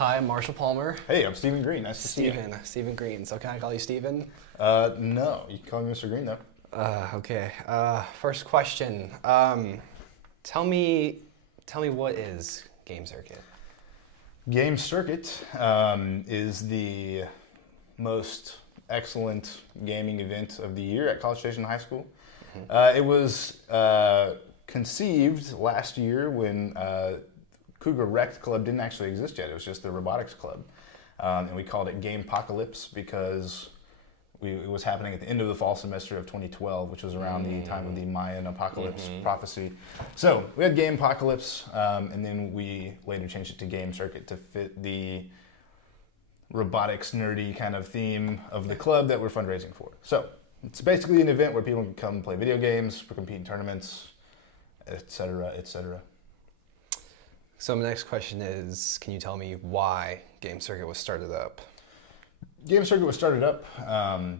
Hi, I'm Marshall Palmer. Hey, I'm Stephen Green. Nice to see you. Stephen Green. So can I call you Stephen? No, you can call me Mr. Green though. Okay. First question. Tell me what is Game Circuit? Game Circuit is the most excellent gaming event of the year at College Station High School. It was conceived last year when Cougar Rect Club didn't actually exist yet. It was just the robotics club. And we called it Game Apocalypse because it was happening at the end of the fall semester of 2012, which was around the time of the Mayan apocalypse prophecy. So we had Game Apocalypse, and then we later changed it to Game Circuit to fit the robotics nerdy kind of theme of the club that we're fundraising for. So it's basically an event where people can come play video games, compete in tournaments, etc., etc. So my next question is, can you tell me why Game Circuit was started up? Game Circuit was started up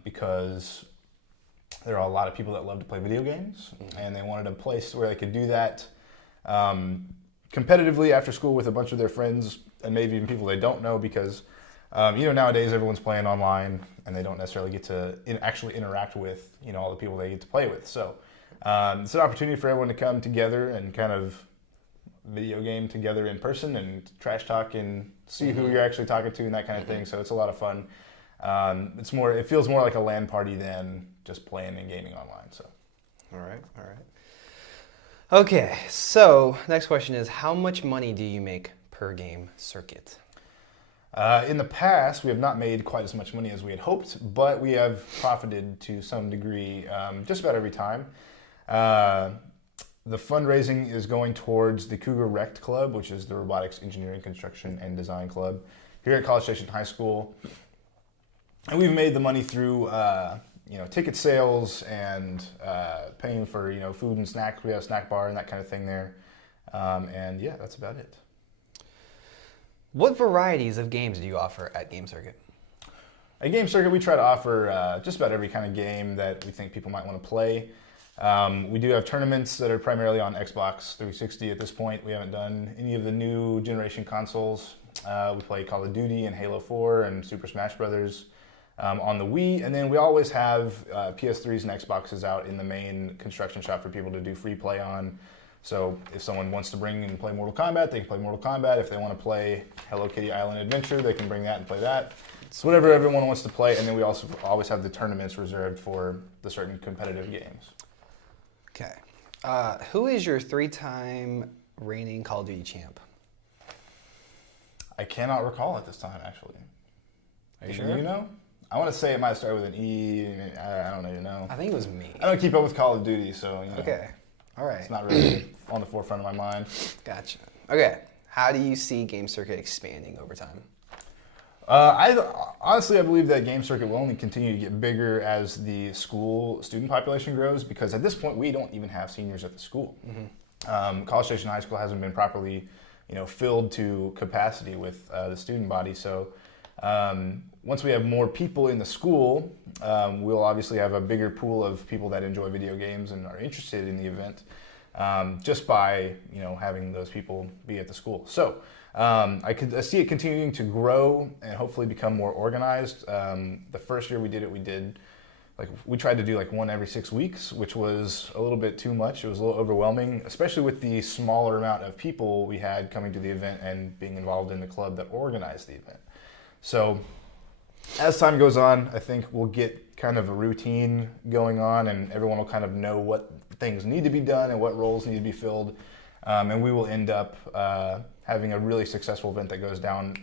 because there are a lot of people that love to play video games, and they wanted a place where they could do that competitively after school with a bunch of their friends and maybe even people they don't know because, nowadays everyone's playing online and they don't necessarily get to actually interact with, all the people they get to play with. So it's an opportunity for everyone to come together and kind of video game together in person and trash talk and see who you're actually talking to and that kind of thing. So it's a lot of fun. It feels more like a LAN party than just playing and gaming online. So, all right. Okay, so next question is, how much money do you make per Game Circuit? In the past, we have not made quite as much money as we had hoped, but we have profited to some degree just about every time. The fundraising is going towards the Cougar Rect Club, which is the Robotics Engineering, Construction, and Design Club here at College Station High School. And we've made the money through, ticket sales and paying for, food and snacks. We have a snack bar and that kind of thing there. And yeah, that's about it. What varieties of games do you offer at Game Circuit? At Game Circuit, we try to offer just about every kind of game that we think people might want to play. We do have tournaments that are primarily on Xbox 360 at this point. We haven't done any of the new generation consoles. We play Call of Duty and Halo 4 and Super Smash Brothers on the Wii. And then we always have PS3s and Xboxes out in the main construction shop for people to do free play on. So if someone wants to bring and play Mortal Kombat, they can play Mortal Kombat. If they want to play Hello Kitty Island Adventure, they can bring that and play that. It's whatever everyone wants to play. And then we also always have the tournaments reserved for the certain competitive games. Okay. Who is your three-time reigning Call of Duty champ? I cannot recall at this time, actually. Are you sure? You know? I want to say it might start with an E. I don't even know. I think it was me. I don't keep up with Call of Duty, so, Okay. All right. it's not really on the forefront of my mind. Gotcha. Okay. How do you see Game Circuit expanding over time? Honestly, I believe that Game Circuit will only continue to get bigger as the school student population grows, because at this point we don't even have seniors at the school. College Station High School hasn't been properly, filled to capacity with the student body. So once we have more people in the school, we'll obviously have a bigger pool of people that enjoy video games and are interested in the event, just by having those people be at the school. So. I see it continuing to grow and hopefully become more organized. The first year we did it, we tried to do one every 6 weeks, which was a little bit too much. It was a little overwhelming, especially with the smaller amount of people we had coming to the event and being involved in the club that organized the event. So as time goes on, I think we'll get kind of a routine going on and everyone will kind of know what things need to be done and what roles need to be filled. And we will end up having a really successful event that goes down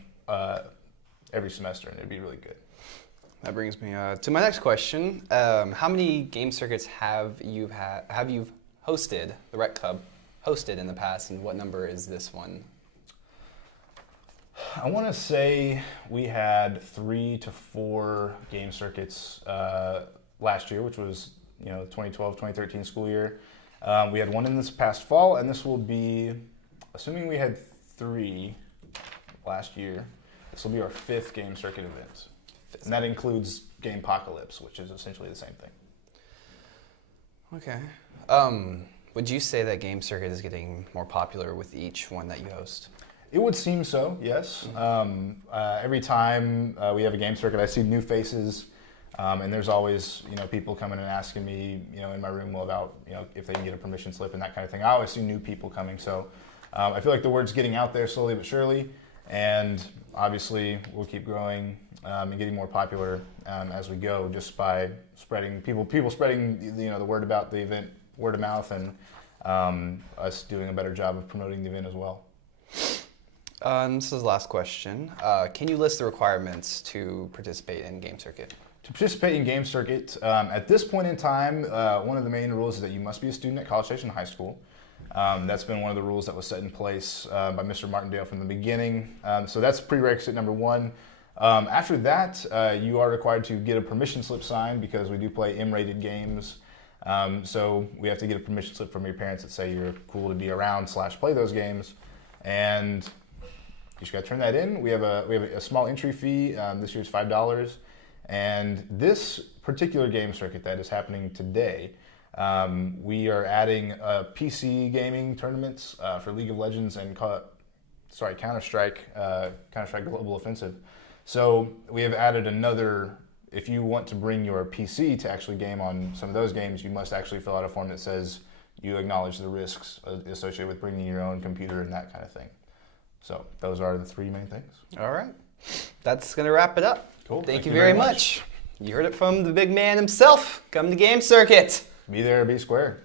every semester, and it'd be really good. That brings me to my next question. How many game circuits have you hosted, the Rec Club hosted in the past, and what number is this one? I want to say we had 3 to 4 game circuits last year, which was 2012-2013 school year. We had one in this past fall, and this will be, assuming we had 3 last year, this will be our 5th game circuit event. And that includes Game Apocalypse, which is essentially the same thing. Okay. Would you say that Game Circuit is getting more popular with each one that you host? It would seem so, yes. Every time we have a game circuit, I see new faces, and there's always people coming and asking me in my room about if they can get a permission slip and that kind of thing. I always see new people coming, so I feel like the word's getting out there slowly but surely, and obviously we'll keep growing and getting more popular as we go, just by spreading people spreading the word about the event, word of mouth, and us doing a better job of promoting the event as well. This is the last question. Can you list the requirements to participate in Game Circuit? To participate in Game Circuit, at this point in time, one of the main rules is that you must be a student at College Station High School. That's been one of the rules that was set in place by Mr. Martindale from the beginning. So that's prerequisite number one. After that, you are required to get a permission slip signed because we do play M-rated games. So we have to get a permission slip from your parents that say you're cool to be around / play those games. And you just got to turn that in. We have a small entry fee. This year's $5. And this particular game circuit that is happening today, we are adding PC gaming tournaments for League of Legends and Counter-Strike Global Offensive. So we have added another. If you want to bring your PC to actually game on some of those games, you must actually fill out a form that says you acknowledge the risks associated with bringing your own computer and that kind of thing. So those are the three main things. All right. That's going to wrap it up. Cool. Thank you very much. You heard it from the big man himself. Come to Game Circuit. Be there, be square.